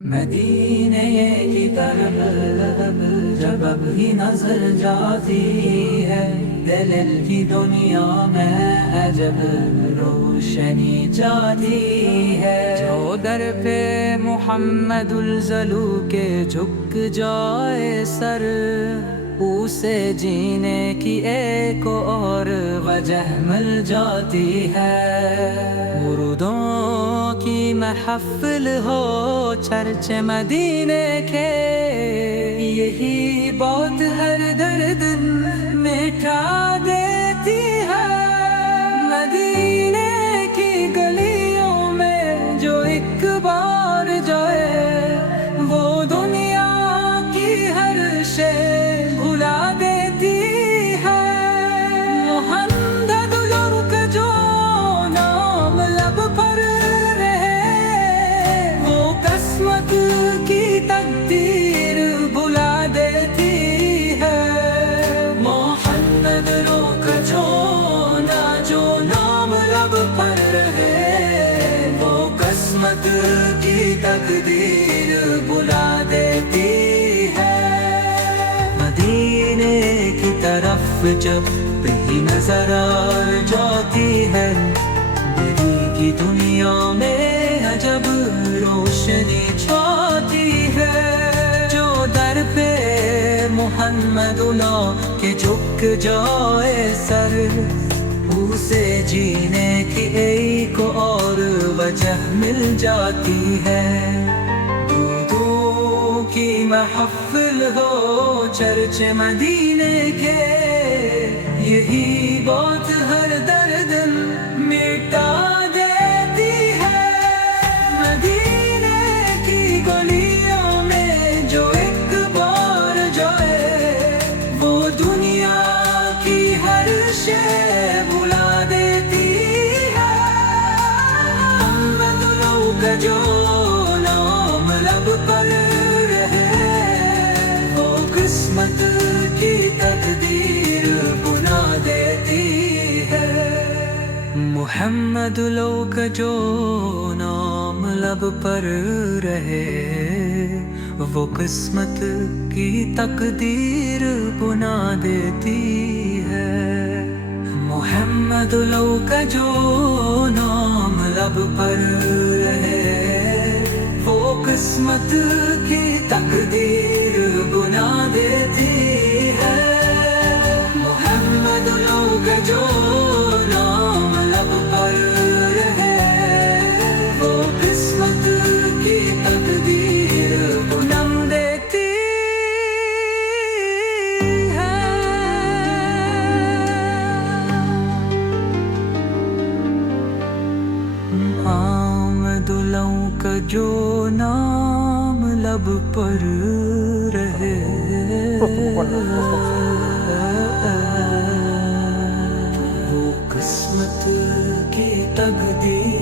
مدینے کی طرف جب بھی نظر جاتی ہے، دل کی دنیا میں عجب روشنی جاتی ہے۔ جو در پہ محمد الزلو کے جھک جائے سر، اسے جینے کی ایک اور وجہ مل جاتی ہے۔ مردوں کی محفل ہو چرچ مدینے کے، یہی بات ہر درد مٹا دیتی ہے۔ مدینے کی گلیوں میں جو ایک بار جائے، وہ دنیا کی ہر شے بھلا دیتی ہے۔ محمد لوگ جو نام لب پر رہے، وہ قسمت کی تقدیر بھلا دیتی ہے۔ محمد لوگ جو نام لب پر رہے، وہ قسمت کی تقدیر بھلا دیتی ہے۔ مدینے کی طرف جب بھی نظر آ جاتی ہے، دل کی دنیا میں عجب روشنی چھاتی ہے۔ جو در پہ محمد لا کے جھک جائے سر، اسے جینے کی ایک اور وجہ مل جاتی ہے۔ کی محفل ہو چرچ مدینے کے، یہی بات ہر درد مٹا دیتی ہے۔ مدینے کی گلیوں میں جو ایک بار جائے، وہ دنیا کی ہر شے بھلا دیتی ہے۔ محمد لوگ جو نام لب پر قسمت کی تقدیر بنا دیتی ہے۔ محمد لوگ جو نام لب پر رہے، وہ قسمت کی تقدیر بنا دیتی ہے۔ محمد لوگ جو نام لب پر رہے، وہ قسمت کی تقدیر بنا دیتی ہے۔ محمد لوگ جو نام لب پر رہے، وہ قسمت کی تقدیر بنا دیتی ہے۔ محمد لوگ جو نام لب پر رہے، وہ قسمت کی تقدیر